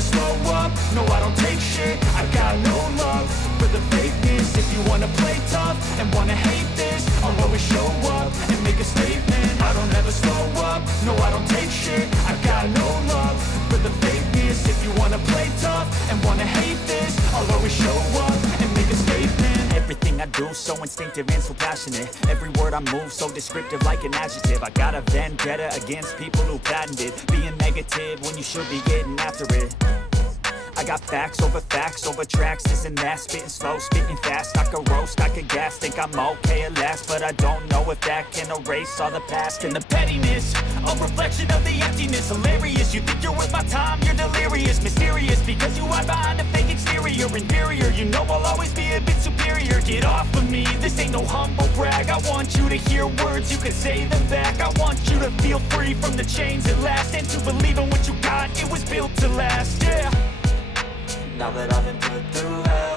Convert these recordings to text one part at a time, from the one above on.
never slow up, no I don't take shit. I got no love for the fakeness. If you wanna play tough and wanna hate this, I'll always show up and make a statement. I don't ever slow up, no I don't take shit. I got no love for the fakeness. If you wanna play tough and wanna hate this, I'll always show up and make a statement. Everything I do so instinctive and so passionate. Every word I move so descriptive like an adjective. I got a vendetta against people who patented being negative when you should be getting after it. I got facts over tracks, this and that. Spitting slow, spitting fast, I could roast, I could gas. Think I'm okay at last, but I don't know if that can erase all the past. And the pettiness, a reflection of the emptiness. Hilarious, you think you're worth my time, you're delirious. Mysterious, because you hide behind a fake exterior. Inferior, you know I'll always be a bit superior. Get off of me, this ain't no humble brag. I want you to hear words, you can say them back. I want you to feel free from the chains at last, and to believe in what you got, it was built to last, yeah. Now that I've been put through hell,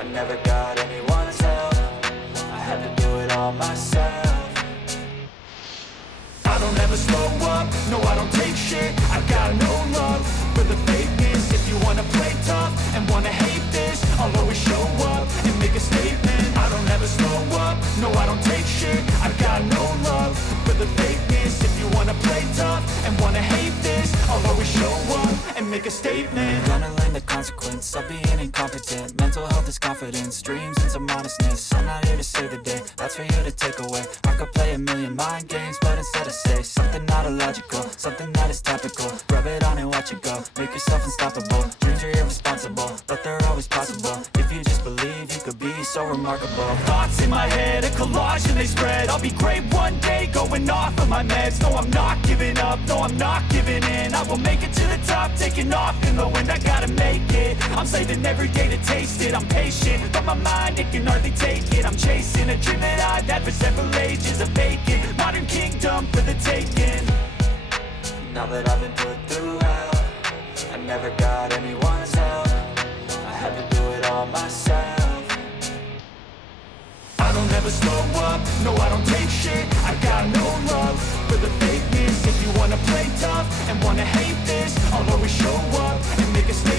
I never got anyone's help. I had to do it all myself. I don't ever slow up, no I don't take shit. I got no love for the fakeness. If you wanna play tough and wanna hate this, I'll always show up and make a statement. I don't ever slow up, no I don't take shit. I got no love for the fakeness. If you wanna play tough and wanna hate this, I'll always show up and make a statement. Gonna learn the consequence of being incompetent. Mental health is confidence, dreams and some honestness. I'm not here to save the day, that's for you to take away. I could play a million mind games, but instead I say something not illogical, something that is topical. Rub it on and watch it go, make yourself unstoppable. Dreams are irresponsible, but they're always possible. If you just believe, you could be so remarkable. Thoughts in my head, a collage and they spread. I'll be great one day, going off of my meds. No, I'm not giving up, no, I'm not giving in. I will make it to the top, taking off in the wind. I gotta make it, I'm saving every day to taste it. I'm patient, but my mind, it can hardly take it. I'm chasing a dream that I've had for several ages. A vacant, modern kingdom for the taking. Now that I've been put through hell, I never got anyone's help. I had to do it all myself. I don't ever slow up, no I don't take shit. I got no love for the fakeness. If you wanna play tough and wanna hate this, I'll always show up and make a statement.